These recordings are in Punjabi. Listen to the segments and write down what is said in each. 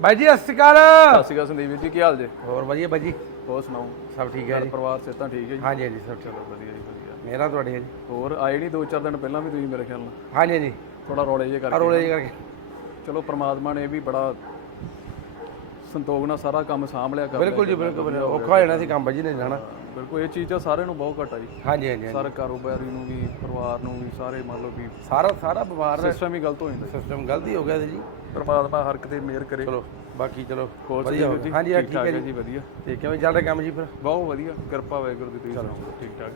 ਬਾਈ ਜੀ ਸਤਿ ਸ਼੍ਰੀ ਅਕਾਲ। ਸਤਿ ਸ਼੍ਰੀ ਅਕਾਲ ਸੰਦੀਪ ਵੀਰ ਜੀ ਕੀ ਹਾਲ ਜੇ? ਹੋਰ ਵਧੀਆ ਬਾਈ ਜੀ। ਹੋਰ ਸੁਣਾਓ? ਸਭ ਠੀਕ ਹੈ ਘਰ ਜੀ। ਪਰਿਵਾਰ ਸੇ ਤਾਂ ਠੀਕ ਹੈ ਜੀ? ਹਾਂਜੀ ਹਾਂਜੀ ਸਭ ਠੀਕ। ਚਲੋ ਵਧੀਆ ਜੀ ਵਧੀਆ। ਮੇਰਾ ਤੁਹਾਡੀ ਹੈ ਜੀ। ਹੋਰ ਆਏ ਨਹੀਂ ਦੋ ਚਾਰ ਦਿਨ ਪਹਿਲਾਂ ਵੀ ਤੁਸੀਂ ਮੇਰੇ ਖਿਆਲ ਨਾਲ ਹਾਂਜੀ ਹਾਂਜੀ। ਥੋੜਾ ਰੌਲੇ ਜੇ ਕਰਕੇ ਰੋਲੇ ਜਿਹੇ ਕਰਕੇ। ਚਲੋ ਪ੍ਰਮਾਤਮਾ ਨੇ ਇਹ ਵੀ ਬੜਾ ਸੰਤੋਖ ਨਾਲ ਸਾਰਾ ਕੰਮ ਸਾਂਭ ਲਿਆ ਕਰ ਬਿਲਕੁਲ ਜੀ ਬਿਲਕੁਲ ਬਿਲਕੁਲ। ਔਖਾ ਹੋ ਜਾਣਾ ਸੀ ਕੰਮ ਬਾਈ ਜੀ ਨੇ ਜਾਣਾ। ਬਿਲਕੁਲ ਇਹ ਚੀਜ਼ ਤਾਂ ਸਾਰਿਆਂ ਨੂੰ ਬਹੁਤ ਘਟਾ ਜੀ ਹਾਂਜੀ ਹਾਂਜੀ ਹਾਂਜੀ। ਸਾਰੇ ਕਾਰੋਬਾਰੀ ਨੂੰ ਵੀ ਪਰਿਵਾਰ ਨੂੰ ਵੀ ਸਾਰੇ ਮੰਨ ਲਓ ਵੀ ਸਾਰਾ ਸਾਰਾ ਬਿਮਾਰ ਸਿਸਟਮ ਹੀ ਗਲਤ ਹੋ ਜਾਂਦਾ। ਸਿਸਟਮ ਗਲਤੀ ਹੋ ਗਿਆ ਸੀ ਜੀ। ਪ੍ਰਮਾਤਮਾ ਹਰ ਕਿਤੇ ਮਿਹਰ ਕਰੇ। ਚਲੋ ਬਾਕੀ ਚਲੋ ਹੋਰ ਵਧੀਆ ਹੋ ਜੀ ਗਿਆ। ਹਾਂਜੀ ਹਾਂ, ਠੀਕ ਠੀਕ ਹੈ ਠਾਕ ਜੀ ਜੀ। ਵਧੀਆ। ਤੇ ਕਿਵੇਂ ਚੱਲ ਰਿਹਾ ਕੰਮ ਜੀ ਫਿਰ? ਬਹੁਤ ਵਧੀਆ। ਕਿਰਪਾ ਵਾਹਿਗੁਰੂ ਦੀ ਤੁਸੀਂ ਸੁਣਾਓ। ਠੀਕ ਠਾਕ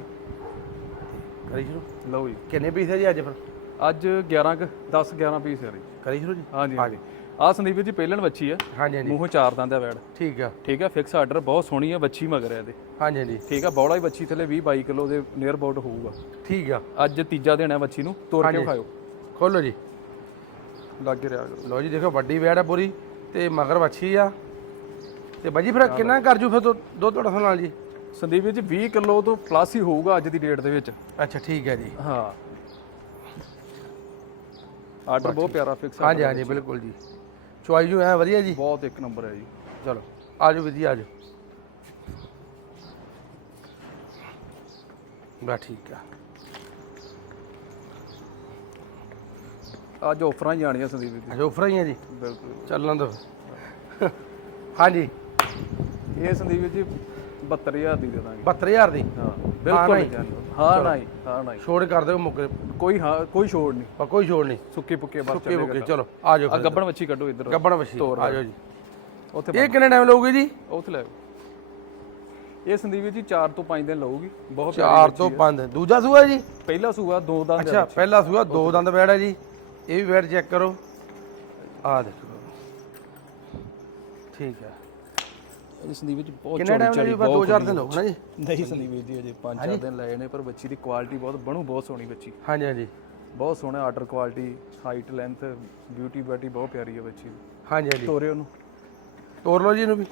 ਕਰੀ ਸ਼ੁਰੂ? ਲਓ ਜੀ। ਕਿੰਨੇ ਪੀਸ ਹੈ ਜੀ ਅੱਜ ਫਿਰ? ਅੱਜ 11 ਕ 10 11 ਪੀਸ ਹੈ ਜੀ ਕਰੀ ਸ਼ੁਰੂ ਜੀ? ਹਾਂਜੀ ਹਾਂਜੀ। ਆ ਸੰਦੀਪ ਜੀ ਪਹਿਲਣ ਵੱਛੀ ਆ। ਹਾਂਜੀ ਹਾਂਜੀ। ਮੂੰਹੋਂ ਚਾਰ ਦੰਦ ਆ ਵੈੜ। ਠੀਕ ਆ। ਠੀਕ ਆ ਫਿਕਸ ਆਰਡਰ ਬਹੁਤ ਸੋਹਣੀ ਆ ਵੱਛੀ ਮਗਰ ਆ ਇਹਦੇ। ਹਾਂਜੀ ਹਾਂਜੀ। ਠੀਕ ਆ ਬੌਲਾ ਹੀ ਵੱਛੀ ਥੱਲੇ 20 22 ਕਿਲੋ ਦੇ ਨੀਅਰ ਅਬਾਊਟ ਹੋਊਗਾ। ਠੀਕ ਆ। ਅੱਜ ਤੀਜਾ ਦਿਨ ਵੱਛੀ ਨੂੰ ਤੋੜ ਕੇ ਖਾਓ ਖੋਲੋ ਜੀ। ਲੱਗ ਰਿਹਾ। ਲਓ ਜੀ ਦੇਖੋ ਵੱਡੀ ਵੈੜ ਹੈ ਪੂਰੀ ਤੇ ਮਗਰ ਵੱਛੀ ਆ। ਤੇ ਬਾਜੀ ਫਿਰ ਕਿੰਨਾ ਕਰ ਜੂ ਫਿਰ ਦੋ ਦੋ ਤੁਹਾਡਾ ਨਾਲ ਜੀ? ਸੰਦੀਪ ਜੀ 20 ਕਿਲੋ ਤੋਂ ਪਲੱਸ ਹੀ ਹੋਊਗਾ ਅੱਜ ਦੀ ਡੇਟ ਦੇ ਵਿੱਚ। ਅੱਛਾ ਠੀਕ ਹੈ ਜੀ। ਹਾਂ। ਆਰਡਰ ਬਹੁਤ ਪਿਆਰਾ ਫਿਕਸ ਹਾਂਜੀ ਹਾਂਜੀ ਬਿਲਕੁਲ ਜੀ। ਚੁਆਈ ਜੂ ਐ ਵਧੀਆ ਜੀ। ਬਹੁਤ ਇੱਕ ਨੰਬਰ ਹੈ ਜੀ। ਚਲੋ ਆਜੋ ਵੀਰ ਜੀ ਆਜੋ ਬਾ ਠੀਕ ਆ। ਅੱਜ ਆਫਰਾਂ ਹੀ ਜਾਣੀਆਂ ਸੰਦੀਪ ਜੀ। ਅਜੋ ਫਰਾਂ ਹੀ ਆ ਜੀ? ਬਿਲਕੁਲ। ਚੱਲਣ ਦੋ ਹਾਂਜੀ। ਇਹ ਸੰਦੀਪ ਜੀ 72000 ਦੀ ਦੇ ਦਾਂਗੇ। 72000 ਦੀ? ਹਾਂ ਬਿਲਕੁਲ ਜਾਨ ਹਾਂ ਨਹੀਂ ਹਾਂ ਨਹੀਂ। ਛੋੜ ਕਰ ਦਿਓ ਮੁੱਕ ਕੋਈ ਹਾਂ ਕੋਈ ਛੋੜ ਨਹੀਂ। ਪਰ ਕੋਈ ਛੋੜ ਨਹੀਂ। ਸੁੱਕੇ ਪੁੱਕੇ ਬਸ ਓਕੇ ਓਕੇ ਚਲੋ ਆਜੋ ਆ ਗੱਬਣ ਵੱਛੀ ਕੱਢੋ ਇੱਧਰ। ਗੱਬਣ ਵਸ਼ੀ ਆਜੋ ਜੀ। ਉੱਥੇ ਇਹ ਕਿੰਨੇ ਟਾਈਮ ਲਊਗੀ ਜੀ? ਉੱਥੇ ਲੈ ਆਓ। ਇਹ ਸੰਦੀਪ ਜੀ 4 ਤੋਂ 5 ਦਿਨ ਲਊਗੀ। ਬਹੁਤ 4 ਤੋਂ 5 ਦੂਜਾ ਸੂਆ ਜੀ? ਪਹਿਲਾ ਸੂਆ ਦੋ ਦੰਦ ਅੱਛਾ ਪਹਿਲਾ ਸੂਆ ਦੋ ਦੰਦ ਬੈੜ ਹੈ ਜੀ। ਇਹ ਵੀ ਬੈੜ ਚੈੱਕ ਕਰੋ। ਆ ਦੇਖੋ। ਠੀਕ ਹੈ ਇਹ ਸੰਦੀਪ ਜੀ ਬਹੁਤ ਕਿੰਨੇ ਟਾਈਮ ਲਈ ਬਸ 2-4 ਦਿਨ ਹੋਣਾ ਜੀ? ਨਹੀਂ ਸੰਦੀਪ ਜੀ ਅਜੇ 5-4 ਦਿਨ ਲਏ ਨੇ ਪਰ ਬੱਚੀ ਦੀ ਕੁਆਲਿਟੀ ਬਹੁਤ ਬਣੂ ਬਹੁਤ ਸੋਹਣੀ ਬੱਚੀ। ਹਾਂਜੀ ਹਾਂਜੀ। ਬਹੁਤ ਸੋਹਣਾ order quality height length beauty ਬਾਟੀ ਬਹੁਤ ਪਿਆਰੀ ਹੈ ਬੱਚੀ। ਦੀ ਹਾਂਜੀ ਹਾਂਜੀ। ਤੋਰੇ ਉਹਨੂੰ। ਤੋਰ ਲਓ ਜੀ ਇਹਨੂੰ ਵੀ।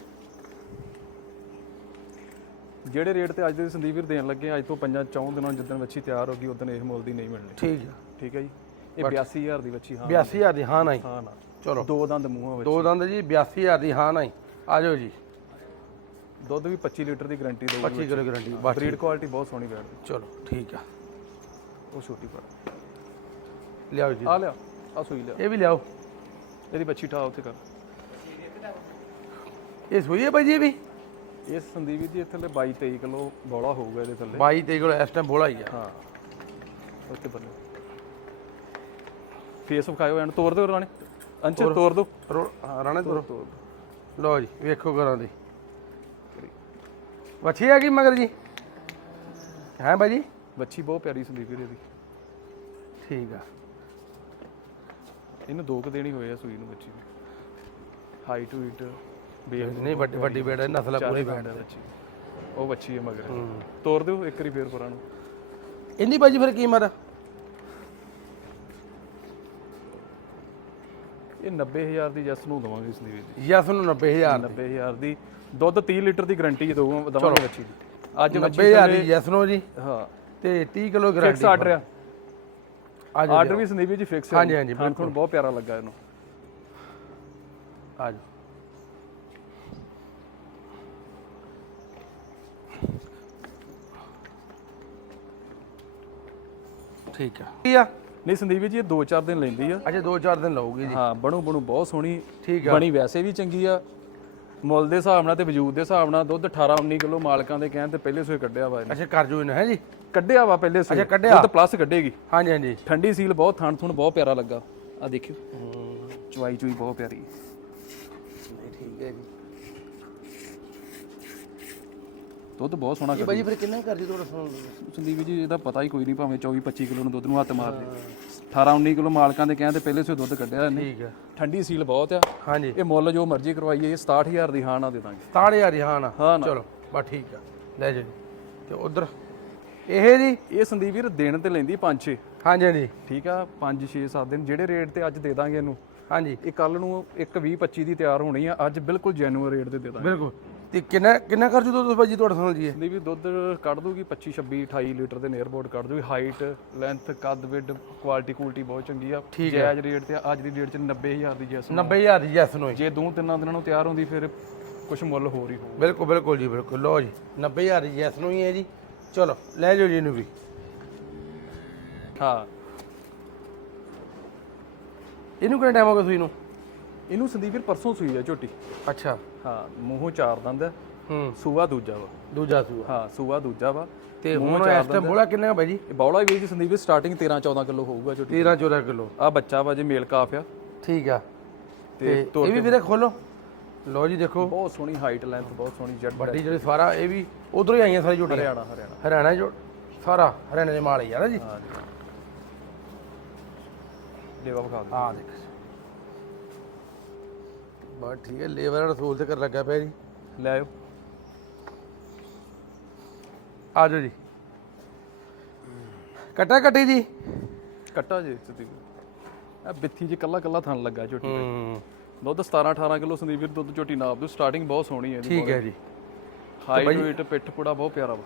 ਜਿਹੜੇ ਰੇਟ ਤੇ ਅੱਜ ਦੇ ਸੰਦੀਪ ਵੀਰ ਦੇਣ ਲੱਗੇ ਅੱਜ ਤੋਂ ਪੰਜਾਂ ਚੌਂ ਦਿਨਾਂ ਜਿੱਦਣ ਬੱਚੀ ਤਿਆਰ ਹੋਗੀ ਉਦੋਂ ਇਸ ਮੁੱਲ ਦੀ ਨਹੀਂ ਮਿਲਣੀ। ਠੀਕ ਆ। ਠੀਕ ਹੈ ਜੀ? ਇਹ 82000 ਦੀ ਬੱਚੀ ਹਾਂ 82000 ਦੀ ਹਾਂ ਨਹੀਂ। ਹਾਂ ਨਾ ਚਲੋ। ਦੋ ਦੰਦ ਮੂੰਹਾਂ ਵਿੱਚ। ਦੋ ਦੰਦ ਜੀ 82000 ਦੀ ਹਾਂ ਨਹੀਂ। ਆਜੋ ਜੀ। ਦੁੱਧ ਵੀ 25 ਲੀਟਰ ਦੀ ਗਾਰੰਟੀ ਦਊਗੀ 25 ਕਿਲੋ ਗਰੰਟੀ ਬਸ ਬਰੀਡ ਕੁਆਲਿਟੀ ਬਹੁਤ ਸੋਹਣੀ ਬੈਠਦੀ ਚਲੋ ਠੀਕ ਆ। ਉਹ ਛੋਟੀ ਪਰ ਲਿਆਓ ਜੀ। ਆ ਲਿਆ ਆ ਸੂਈ ਲਿਆ। ਇਹ ਵੀ ਲਿਆਓ। ਇਹਦੀ ਬੱਚੀ ਠਾ ਉੱਥੇ ਕਰ। ਇਹ ਸੂਈ ਹੈ ਭਾਈ ਜੀ ਇਹ ਵੀ? ਇਹ ਸੰਦੀਪ ਜੀ ਇੱਥੇ 22 23 ਕਿਲੋ ਬੋਲਾ ਹੋਊਗਾ ਇਹਦੇ ਥੱਲੇ। 22 ਤੇ ਕੋਲ ਇਸ ਟਾਈਮ ਬੋਲਾ ਹੀ ਆ। ਹਾਂ। ਉੱਤੇ ਬੱਲੇ ਫੇਸ ਵਿਖਾਇਓ ਐਨ ਤੋੜ ਦਿਓ ਰਾਣੇ। ਅੰਚਰ ਤੋੜ ਦਿਓ। ਰੋ- ਹਾਂ, ਰਾਣਾ ਤੋਰੋ। ਤੋੜ ਲਓ ਜੀ ਵੇਖੋ ਘਰਾਂ ਦੀ। ਵੱਛੀ ਆ ਗਈ ਮਗਰ ਜੀ? ਹੈ ਭਾਈ ਜੀ ਬੱਚੀ ਬਹੁਤ ਪਿਆਰੀ ਸੰਦੀਪ ਵੀਰ ਇਹਦੀ ਠੀਕ ਆ। ਇਹਨੂੰ ਦੋ ਕੁ ਦੇਣੀ ਹੋਏ ਆ ਸੂਈ ਨੂੰ ਬੱਚੀ ਨੂੰ। ਹਾਈਟ ਵੀਟ ਬੇਲ ਨਹੀਂ ਵੱਡੀ ਵੱਡੀ ਬੇੜ ਹੈ ਨਸਲ ਪੂਰੀ ਪੂਰੀ ਬੈਂਡ ਬੱਚੀ ਉਹ ਬੱਚੀ ਹੈ ਮਗਰ। ਤੋੜ ਦਿਓ ਇੱਕ ਵਾਰੀ ਫੇਰ ਪੁਰਾਂ ਨੂੰ। ਇੰਨੀ ਭਾਈ ਜੀ ਫਿਰ ਕੀਮਤ? ਆ ਇਹ 90000 ਦੀ ਜੈਸ ਨੂੰ ਦਵਾਂਗੇ ਸੰਦੀਪ ਜੀ। ਯਸ ਨੂੰ 90000 90000 ਦੀ। ਦੁੱਧ 30 ਲੀਟਰ ਦੀ ਗਾਰੰਟੀ ਦਊਗਾ ਦਵਾਂਗੇ ਬੱਚੀ ਦੀ ਅੱਜ ਬੱਚੀ 90000 ਦੀ ਯਸ ਨੂੰ ਜੀ। ਹਾਂ। ਤੇ 30 ਕਿਲੋ ਫਿਕਸ ਗਰੰਟੀ ਆਰਡਰ ਆ। ਆਰਡਰ ਵੀ ਸੰਦੀਪ ਜੀ ਫਿਕਸ ਹੈ ਹਾਂਜੀ, ਹਾਂਜੀ, ਬਿਲਕੁਲ। ਬਹੁਤ ਪਿਆਰਾ ਲੱਗਾ ਇਹਨੂੰ। ਆ ਜਾਓ। ਠੀਕ ਆ ਕੀ ਆ। ਨਹੀਂ ਸੰਦੀਪ ਜੀ ਇਹ 2-4 ਦਿਨ ਲੈਂਦੀ ਆ। ਅੱਛਾ 2-4 ਦਿਨ ਲਊਗੀ ਜੀ। ਹਾਂ ਬਣੂ ਬਣੂ ਬਹੁਤ ਸੋਹਣੀ। ਠੀਕ ਆ। ਬਣੀ ਵੈਸੇ ਵੀ ਚੰਗੀ ਆ। ਮੁੱਲ ਦੇ ਹਿਸਾਬ ਨਾਲ ਤੇ ਵਜੂਦ ਦੇ ਹਿਸਾਬ ਨਾਲ ਦੁੱਧ 18-19 ਕਿਲੋ ਮਾਲਕਾਂ ਦੇ ਕਹਿਣ ਤੇ ਪਹਿਲੇ ਸੋਏ ਕੱਢਿਆ ਵਾ ਇਹਨੇ। ਅੱਛਾ ਕਰ ਜੂ ਇਹਨੇ ਹੈ ਜੀ? ਕੱਢਿਆ ਵਾ ਪਹਿਲੇ ਸੋਏ। ਅੱਛਾ, ਕੱਢਿਆ। ਦੁੱਧ ਪਲੱਸ ਕੱਢੇਗੀ। ਹਾਂਜੀ ਹਾਂਜੀ। ਠੰਡੀ ਸੀਲ ਬਹੁਤ ਥਣ ਥੁਣ ਬਹੁਤ ਪਿਆਰਾ ਲੱਗਾ। ਆ ਦੇਖਿਓ। ਚੁਆਈ ਚੁਈ ਬਹੁਤ ਪਿਆਰੀ। ਠੀਕ ਹੈ ਜੀ। ਦੁੱਧ ਬਹੁਤ ਸੋਹਣਾ ਭਾਜੀ ਫਿਰ ਕਿੰਨਾ ਕਰ ਜੀ ਤੁਹਾਡਾ ਸੁਣ ਸੰਦੀਪ ਜੀ ਇਹਦਾ ਪਤਾ ਹੀ ਕੋਈ ਨਹੀਂ ਭਾਵੇਂ 24-25 ਕਿਲੋ ਨੂੰ ਦੁੱਧ ਨੂੰ ਹੱਥ ਮਾਰਦੇ 18-19 ਕਿਲੋ ਮਾਲਕਾਂ ਦੇ ਕਹਿਣ ਤੇ ਪਹਿਲੇ ਸੋਏ ਦੁੱਧ ਕੱਢਿਆ ਇਹਨੇ। ਠੀਕ ਹੈ ਠੰਡੀ ਸੀਲ ਬਹੁਤ ਆ। ਹਾਂਜੀ। ਇਹ ਮੁੱਲ ਜੋ ਮਰਜ਼ੀ ਕਰਵਾਈਏ ਇਹ 67000 ਦੀ ਹਾਂ ਨਾ ਦੇ ਦਾਂਗੇ। 67000 ਹਾਂ ਨਾ ਹਾਂ ਨਾ। ਚਲੋ ਬਸ ਠੀਕ ਆ। ਲੈ ਜੀ। ਤੇ ਉਧਰ ਇਹ ਜੀ? ਇਹ ਸੰਦੀਪ ਵੀਰ ਦਿਨ ਤੇ ਲੈਂਦੀ 5-6 ਹਾਂਜੀ ਹਾਂਜੀ। ਠੀਕ ਆ 5-6 7 ਦਿਨ। ਜਿਹੜੇ ਰੇਟ ਤੇ ਅੱਜ ਦੇ ਦਾਂਗੇ ਇਹਨੂੰ ਹਾਂਜੀ। ਇਹ ਕੱਲ ਨੂੰ ਇੱਕ 20 25 ਦੀ ਤਿਆਰ ਹੋਣੀ ਆ। ਅੱਜ ਬਿਲਕੁਲ ਜੈਨੂਅਰ ਰੇਟ ਤੇ ਦੇ ਦਾਂਗੇ। ਬਿਲਕੁਲ। ਤੇ ਕਿੰਨਾ ਕਿੰਨਾ ਕਰ ਜੂ ਦੁੱਧ ਭਾਜੀ ਤੁਹਾਡੇ ਨਾਲ ਜੀ ਇਹ? ਸੰਦੀਪ ਜੀ ਦੁੱਧ ਕੱਢ ਦੂਗੀ 25 26 28 ਲੀਟਰ ਦੇ ਨੀਅਰ ਬੋਰਡ ਕੱਢ ਦੂਗੀ। ਹਾਈਟ ਲੈਂਥ ਕੱਦ ਵਿੱਡ ਕੁਆਲਿਟੀ ਕੁਆਲਿਟੀ ਬਹੁਤ ਚੰਗੀ ਆ। ਠੀਕ ਹੈ। ਜਾਇਜ਼ ਰੇਟ ਤੇ ਅੱਜ ਦੀ ਡੇਟ 'ਚ 90000 ਦੀ ਜੈਸ 90000 ਦੀ ਜੈਸ ਨੂੰ ਜੀ। ਜੇ ਦੋ ਤਿੰਨਾਂ ਦਿਨਾਂ ਨੂੰ ਤਿਆਰ ਹੁੰਦੀ ਫਿਰ ਕੁਝ ਮੁੱਲ ਹੋਰ ਹੀ ਹੋਊ ਬਿਲਕੁਲ ਬਿਲਕੁਲ ਜੀ ਬਿਲਕੁਲ। ਲਓ ਜੀ 90000 ਦੀ ਜੈਸ ਨੂੰ ਹੀ ਹੈ ਜੀ। ਚਲੋ ਲੈ ਜਾਓ ਜੀ ਇਹਨੂੰ ਵੀ। ਹਾਂ। ਇਹਨੂੰ ਕਿੰਨਾ ਟਾਈਮ ਹੋ ਗਿਆ ਸੂਈ ਨੂੰ? ਇਹਨੂੰ ਸੰਦੀਪ ਵੀਰ ਪਰਸੋਂ ਸੂਈ ਆ ਝੋਟੀ। ਅੱਛਾ। ਹਾਂ ਮੂੰਹੋਂ ਚਾਰ ਦੰਦ ਹੈ। ਹੂੰ ਸੂਆ ਦੂਜਾ ਵਾ। ਦੂਜਾ ਸੂਆ। ਹਾਂ ਸੂਆ ਦੂਜਾ ਵਾ। ਤੇ ਹੁਣ ਇਸ ਟਾਈਮ ਬੋਲਾ ਕਿੰਨਾ ਹੈ ਭਾਈ ਜੀ? ਇਹ ਬੌਲਾ ਵੀਰ ਜੀ ਸੰਦੀਪ ਸਟਾਰਟਿੰਗ 13 14 ਕਿਲੋ ਹੋਊਗਾ ਝੋਟੀ 13 14 ਕਿਲੋ। ਆ ਬੱਚਾ ਵਾ ਜੇ ਮੇਲ ਕਾਫ ਆ। ਠੀਕ ਆ। ਤੇ ਇਹ ਵੀ ਵੀਰੇ ਖੋਲੋ। ਲਓ ਜੀ ਦੇਖੋ। ਬਹੁਤ ਸੋਹਣੀ ਹਾਈਟ ਲੈਂਥ ਬਹੁਤ ਸੋਹਣੀ ਜੱਟ ਵੱਡੀ ਜਿਹੜੀ ਸਾਰਾ ਇਹ ਵੀ ਉਧਰੋਂ ਹੀ ਆਈਆਂ ਸਾਰੀ ਝੋਟੀਆਂ ਹਰਿਆਣਾ ਹਰਿਆਣਾ। ਹਰਿਆਣਾ ਜੋ ਸਾਰਾ ਹਰਿਆਣੇ ਦੇ ਮਾਲ ਹੀ ਆ ਨਾ ਜੀ। ਹਾਂ ਜੀ। ਲੇਵਾ ਵਿਖਾ ਦਿਓ। ਆ ਦੇਖ। ਬਸ ਠੀਕ ਹੈ ਲੇਬਰ ਰਸੂਲ ਤੇ ਕਰ ਲੱਗਾ ਪਿਆ ਜੀ। ਲੈ ਆਇਓ। ਆ ਜਾਓ ਜੀ। ਕਟਾ ਕਟੀ ਜੀ? ਕੱਟਾ ਜੇ ਸੰਦੀਪ ਆ ਬਿੱਥੀ ਜੀ ਕੱਲਾ ਕੱਲਾ ਥਣ ਲੱਗਾ ਝੋਟੀ ਤੇ। ਹੂੰ। ਦੁੱਧ 17 18 ਕਿਲੋ ਸੰਦੀਪ ਵੀਰ ਦੁੱਧ ਝੋਟੀ ਨਾਪ ਦੋ ਸਟਾਰਟਿੰਗ ਬਹੁਤ ਸੋਹਣੀ ਹੈ ਜੀ ਠੀਕ ਹੈ ਜੀ। ਹਾਈਟ weight ਪਿੱਠ ਪੁੜਾ ਬਹੁਤ ਪਿਆਰਾ ਵਾ।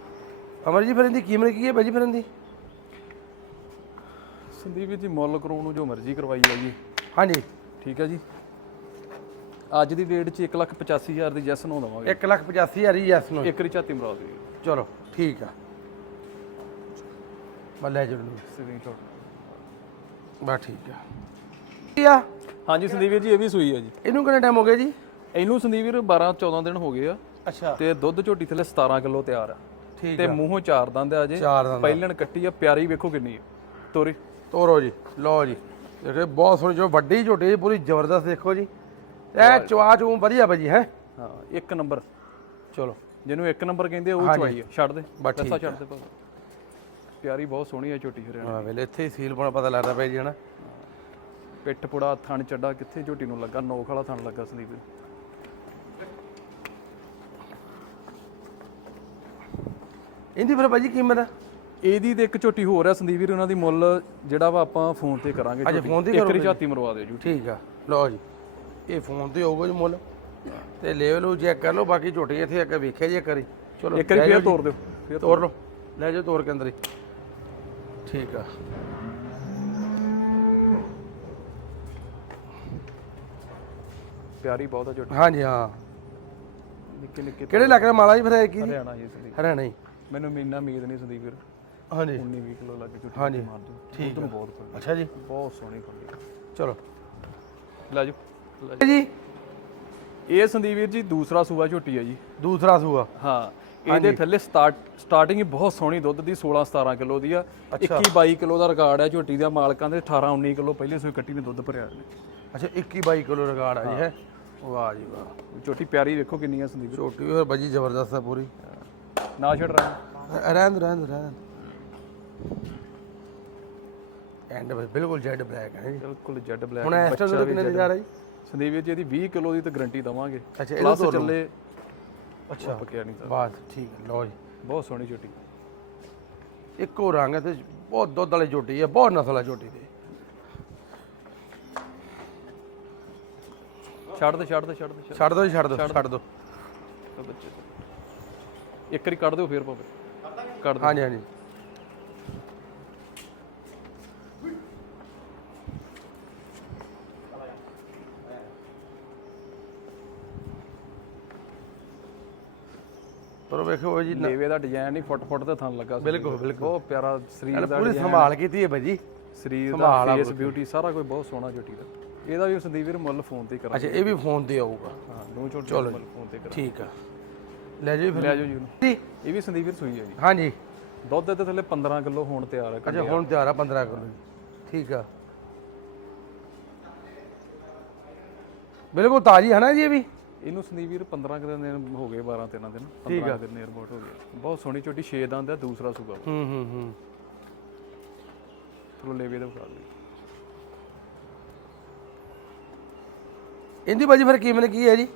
ਅਮਰ ਜੀ ਫਿਰ ਇਹਦੀ ਕੀਮਤ ਕੀ ਹੈ ਭਾਜੀ ਫਿਰ ਇਹਦੀ? ਸੰਦੀਪ ਵੀਰ ਜੀ ਮੁੱਲ ਕਰਾਉਣ ਨੂੰ ਜੋ ਮਰਜ਼ੀ ਕਰਵਾਈ ਆ ਜੀ ਹਾਂਜੀ। ਠੀਕ ਹੈ ਜੀ। ਅੱਜ ਦੀ ਡੇਟ 'ਚ 185000 ਦੀ ਜੈਸ ਨੂੰ ਦਵਾਂਗੇ। 1 ਲੱਖ 85000 ਹੀ ਯੈਸ ਨੂੰ ਇੱਕ ਰੀ ਝਾਤੀ ਮਰਾ ਦਿਓ ਚਲੋ ਠੀਕ ਆ। ਮੈਂ ਲੈ ਜਾਉਂ ਸਕਰੀਨਸ਼ਾਟ ਬਸ ਠੀਕ ਆ। ਕੀ ਆ? ਹਾਂਜੀ ਸੰਦੀਪ ਵੀਰ ਜੀ ਇਹ ਵੀ ਸੂਈ ਹੈ ਜੀ। ਇਹਨੂੰ ਕਿੰਨਾ ਟਾਈਮ ਹੋ ਗਿਆ ਜੀ? ਇਹਨੂੰ ਸੰਦੀਪ ਵੀਰ 12 14 ਦਿਨ ਹੋ ਗਏ ਆ। ਅੱਛਾ। ਤੇ ਦੁੱਧ ਝੋਟੀ ਥੱਲੇ 17 ਕਿਲੋ ਤਿਆਰ ਆ। ਠੀਕ ਤੇ ਮੂੰਹੋਂ ਚਾਰ ਦੰਦ ਆ ਜੇ। ਪਹਿਲਣ ਕੱਟੀ ਆ ਪਿਆਰੀ ਵੇਖੋ ਕਿੰਨੀ ਆ। ਤੋਰੀ। ਤੋਰੋ ਜੀ ਲਓ ਜੀ। ਦੇਖੋ ਬਹੁਤ ਸੋਹਣੀ ਜੋ ਵੱਡੀ ਝੋਟੀ ਪੂਰੀ ਜ਼ਬਰਦਸਤ ਦੇਖੋ ਜੀ। ਇਹ ਚਵਾ ਚੂ ਵਧੀਆ ਭਾਜੀ ਹੈ? ਹਾਂ ਇੱਕ ਨੰਬਰ। ਚਲੋ ਜਿਹਨੂੰ ਇੱਕ ਨੰਬਰ ਕਹਿੰਦੇ ਉਹ ਚਵਾਈ ਆ। ਛੱਡ ਦੇ ਬਸ ਠੀਕ ਛੱਡ ਦੇ ਭਾਵੇਂ। ਪਿਆਰੀ ਬਹੁਤ ਸੋਹਣੀ ਆ ਝੋਟੀ ਹਰਿਆਣਾ ਆ ਵੇਲੇ ਇੱਥੇ ਹੀ ਸੀਲ ਪਾਉਣਾ ਪਤਾ ਲੱਗਦਾ ਭਾਈ ਜੀ ਹਨਾ? ਪਿੱਠ ਪੁੜਾ ਥਣ ਚੱਡਾ ਕਿੱਥੇ ਝੋਟੀ ਨੂੰ ਲੱਗਾ? ਨੋਖ ਵਾਲਾ ਥਣ ਲੱਗਾ ਸੰਦੀਪ ਨੂੰ। ਇਹਦੀ ਫਿਰ ਭਾਜੀ ਕੀਮਤ? ਇਹਦੀ ਤੇ ਇੱਕ ਝੋਟੀ ਹੋਰ ਆ ਸੰਦੀਪ ਵੀਰ ਉਹਨਾਂ ਦੀ ਮੁੱਲ ਜਿਹੜਾ ਵਾ ਆਪਾਂ ਫੋਨ ਤੇ ਕਰਾਂਗੇ ਅੱਛਾ, ਝੋਟੀ। ਫੋਨ ਤੇ ਇੱਕ ਕਰੋਗੇ ਮਰਵਾ ਦਿਓ ਜੀ ਠੀਕ ਆ। ਲਓ ਜੀ। ਇਹ ਫੋਨ ਤੇ ਹੋਊਗਾ ਜੀ ਮੁੱਲ। ਤੇ ਲੈਵਲ ਉਹ ਚੈੱਕ ਕਰ ਲਓ ਬਾਕੀ ਝੋਟੇ ਇੱਥੇ ਅੱਗੇ ਵੇਖਿਆ ਜੇ ਕਰੀ ਚਲੋ ਇੱਕ ਰੀ ਲੈ ਫੇਰ ਜਾਓ ਜੀ। ਤੋੜ ਦਿਓ ਫੇਰ ਤੋੜ ਲਓ। ਲੈ ਜਾਓ ਤੋੜ ਕੇ ਅੰਦਰ ਹੀ। ਠੀਕ ਆ। ਪਿਆਰੀ ਬਹੁਤ ਆ ਝੋਟੀ। ਹਾਂਜੀ ਹਾਂ। ਨਿੱਕੇ ਨਿੱਕੇ ਕਿਹੜੇ ਇਲਾਕੇ ਦਾ ਮਾਲਾ ਜੀ ਫਿਰ ਇਹ ਕੀ ਜੀ? ਹਰਿਆਣਾ ਜੀ ਸੰਦੀਪ। ਹਰਿਆਣਾ ਹੀ ਮੈਨੂੰ ਮੀਨਾ ਉਮੀਦ ਨਹੀਂ ਸੰਦੀਪ ਵੀਰ। ਹਾਂਜੀ। 19 20 ਕਿਲੋ ਲੱਗ ਝੋਟੀ ਹਾਂਜੀ। ਮਾਰ ਦਿਓ। ਠੀਕ ਬਹੁਤ ਅੱਛਾ ਜੀ। ਬਹੁਤ ਸੋਹਣੀ ਖੁੱਲੀ ਚਲੋ। ਲੈ ਜਾਓ। ਜੀ। ਇਹ ਸੰਦੀਪ ਵੀਰ ਜੀ ਦੂਸਰਾ ਸੂਆ ਝੋਟੀ ਆ ਜੀ। ਦੂਸਰਾ ਸੂਆ। ਹਾਂ ਇਹਦੇ ਥੱਲੇ ਸਟਾਰਟ ਸਟਾਰਟਿੰਗ ਹੀ ਬਹੁਤ ਸੋਹਣੀ ਦੁੱਧ ਦੀ 16 17 ਕਿਲੋ ਦੀ ਆ। 21 22 ਕਿਲੋ ਦਾ ਰਿਕਾਰਡ ਹੈ ਝੋਟੀ ਦਾ ਮਾਲਕਾਂ ਦੇ 18 19 ਕਿਲੋ ਪਹਿਲੇ ਸੂਈ ਕੱਟੀ ਨੇ ਦੁੱਧ ਭਰਿਆ ਨੇ ਅੱਛਾ 21 22 ਕਿਲੋ ਰਿਕਾਰਡ ਆ ਜੀ ਹੈ। ਵਾਹ ਜੀ ਵਾਹ। ਝੋਟੀ ਪਿਆਰੀ ਵੇਖੋ ਕਿੰਨੀ ਆ ਸੰਦੀਪ ਝੋਟੀ ਫਿਰ ਬਜੀ ਜ਼ਬਰਦਸਤ ਆ ਪੂਰੀ। ਨਾ ਛੱਡ ਰਹਾ। ਰਹਿਣ ਦੋ ਰਹਿਣ ਦੋ ਰਹਿਣ ਐਂਡ ਬਿਲਕੁਲ ਜੈਡ ਬਲੈਕ ਹੈ ਜੀ। ਬਿਲਕੁਲ ਜੈਡ ਬਲੈਕ ਹੁਣ ਇਸ ਟਾਈਮ ਕਿੰਨੇ ਜਾ ਰਹੀ ਸੰਦੀਪ ਵੀਰ ਜੀ ਇਹਦੀ 20 ਕਿਲੋ ਦੀ ਤਾਂ ਗਾਰੰਟੀ ਦਵਾਂਗੇ। ਅੱਛਾ ਇਹਦਾ ਪਲੱਸ ਚੱਲੇ। ਅੱਛਾ ਪੱਕਿਆ ਨਹੀਂ ਤਾਂ। ਬਾਤ ਠੀਕ ਹੈ ਲਓ ਜੀ। ਬਹੁਤ ਸੋਹਣੀ ਝੋਟੀ ਇੱਕੋ ਰੰਗ ਹੈ ਤੇ ਬਹੁਤ ਦੁੱਧ ਵਾਲੀ ਝੋਟੀ ਹੈ ਬਹੁਤ ਨਸਲ ਹੈ ਝੋਟੀ ਦੀ ਛੱਡ ਦੇ ਛੱਡ ਦੇ ਛੱਡ ਦੇ ਛੱਡ ਦੋ ਜੀ ਛੱਡ ਦੋ ਛੱਡ ਦੋ। ਬੱਚੇ ਤੋਂ। ਇੱਕ ਵਾਰੀ ਕੱਢ ਦਿਓ ਫੇਰ ਭਾਵੇਂ। ਕੱਢ ਦਿਓ। ਹਾਂਜੀ ਹਾਂਜੀ। ਪਰ ਵੇਖੋ ਜੀ ਲੇਵੇ ਦਾ ਡਿਜ਼ਾਈਨ ਹੀ ਫੁੱਟ ਫੁੱਟ ਤੇ ਥਣ ਲੱਗਾ। ਬਿਲਕੁਲ, ਬਿਲਕੁਲ। ਬਹੁਤ ਪਿਆਰਾ ਸਰੀਰ ਦਾ ਪੂਰੀ ਸੰਭਾਲ ਕੀਤੀ ਹੈ ਭਾਜੀ ਸਰੀਰ ਦਾ ਫੇਸ ਬਿਊਟੀ ਸਾਰਾ ਕੁਝ ਬਹੁਤ ਸੋਹਣਾ ਝੋਟੀ ਦਾ। ਇਹਦਾ ਵੀ ਸੰਦੀਪ ਵੀਰ ਮੁੱਲ ਫੋਨ ਤੇ ਕਰਾਂਗੇ। ਅੱਛਾ ਇਹ ਵੀ ਫੋਨ ਤੇ ਆਊਗਾ। ਹਾਂ ਝੋਟੀ ਦਾ ਮੁੱਲ ਫੋਨ ਤੇ ਕਰਾਂਗੇ। ਠੀਕ ਆ। ਲੈ ਜਾਓ ਫਿਰ। ਲੈ ਜਾਓ ਜੀ ਇਹ ਵੀ ਸੰਦੀਪ ਵੀਰ ਸੂਈ ਹੈ ਜੀ। ਹਾਂਜੀ। ਦੁੱਧ ਦੇ ਥੱਲੇ 15 ਕਿਲੋ ਹੋਣ ਤਿਆਰ ਹੈ ਅੱਛਾ ਹੁਣ ਤਿਆਰ ਆ 15 ਕਿਲੋ ਠੀਕ ਆ। ਬਿਲਕੁਲ ਤਾਜੀ ਹੈ ਨਾ ਜੀ ਇਹ ਵੀ? ਇਹਨੂੰ ਸੰਦੀਪ ਵੀਰ 15 ਕੁ ਦਿਨ ਹੋ ਗਏ 12 13 ਦਿਨ 15 ਦਿਨ 에어ਪੋਰਟ ਹੋ ਗਿਆ ਬਹੁਤ ਸੋਹਣੀ ਝੋਟੀ 6 ਦੰਦ ਹੈ ਦੂਸਰਾ ਸੂਗਾ ਹੂੰ ਹੂੰ ਹੂੰ। ਚਲੋ ਲੇਵੇ ਦਾ ਵਿਖਾ ਲਈ ਇਹਦੀ ਭਾਜੀ ਫਿਰ ਕੀਮਤ ਕੀ ਹੈ ਜੀ?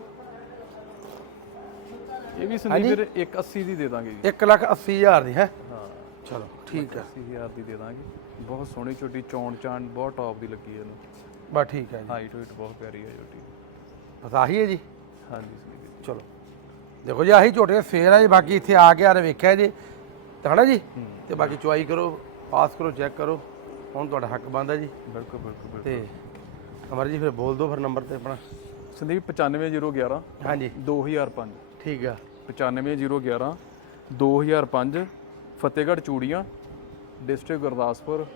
ਇਹ ਵੀ ਸੰਦੀਪ ਵੀਰ 180 ਦੀ ਦੇ ਦਾਂਗੇ ਜੀ। 1 ਲੱਖ 80 ਹਜ਼ਾਰ ਦੀ ਹੈ? ਹਾਂ। ਚਲੋ ਠੀਕ ਆ 80000 ਦੀ ਦੇ ਦਾਂਗੇ। ਬਹੁਤ ਸੋਹਣੀ ਝੋਟੀ ਚੌਣ ਚਾਣ ਬਹੁਤ ਟੌਪ ਦੀ ਲੱਗੀ ਹੈ ਇਹਨੂੰ। ਬਸ ਠੀਕ ਹੈ ਜੀ। ਹਾਈਟ ਬਹੁਤ ਪਿਆਰੀ ਹੈ ਝੋਟੀ ਬਸ ਆਹੀ ਹੈ ਜੀ। ਹਾਂਜੀ। ਚਲੋ। ਦੇਖੋ ਜੀ ਆਹੀ ਝੋਟੇ ਫੇਰ ਆ ਜੀ ਬਾਕੀ ਇੱਥੇ ਆ ਕੇ ਆਰੇ ਵੇਖਿਆ ਜੀ। ਤੇ ਹਨਾ ਜੀ? ਤੇ ਬਾਕੀ ਚੁਆਈ ਕਰੋ ਪਾਸ ਕਰੋ ਚੈੱਕ ਕਰੋ। ਹੁਣ ਤੁਹਾਡਾ ਹੱਕ ਬਣਦਾ ਜੀ। ਬਿਲਕੁਲ ਬਿਲਕੁਲ ਤੇ ਅਮਰ ਜੀ ਫਿਰ ਬੋਲ ਦਿਓ ਫਿਰ ਨੰਬਰ ਤੇ ਆਪਣਾ। ਸੰਦੀਪ 95011 ਹਾਂਜੀ। 2005 ਠੀਕ ਆ। 95011 2005 ਫਤਿਹਗੜ੍ਹ ਚੂੜੀਆਂ ਡਿਸਟ੍ਰਿਕਟ ਗੁਰਦਾਸਪੁਰ।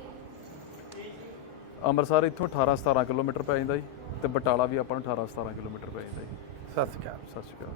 ਅੰਮ੍ਰਿਤਸਰ ਇੱਥੋਂ 18 17 ਕਿਲੋਮੀਟਰ ਪੈ ਜਾਂਦਾ ਜੀ ਤੇ ਬਟਾਲਾ ਵੀ ਆਪਾਂ ਨੂੰ 18 17 ਕਿਲੋਮੀਟਰ ਪੈ ਜਾਂਦਾ ਜੀ। ਸਤਿ ਸ਼੍ਰੀ ਅਕਾਲ ਸਤਿ ਸ਼੍ਰੀ ਅਕਾਲ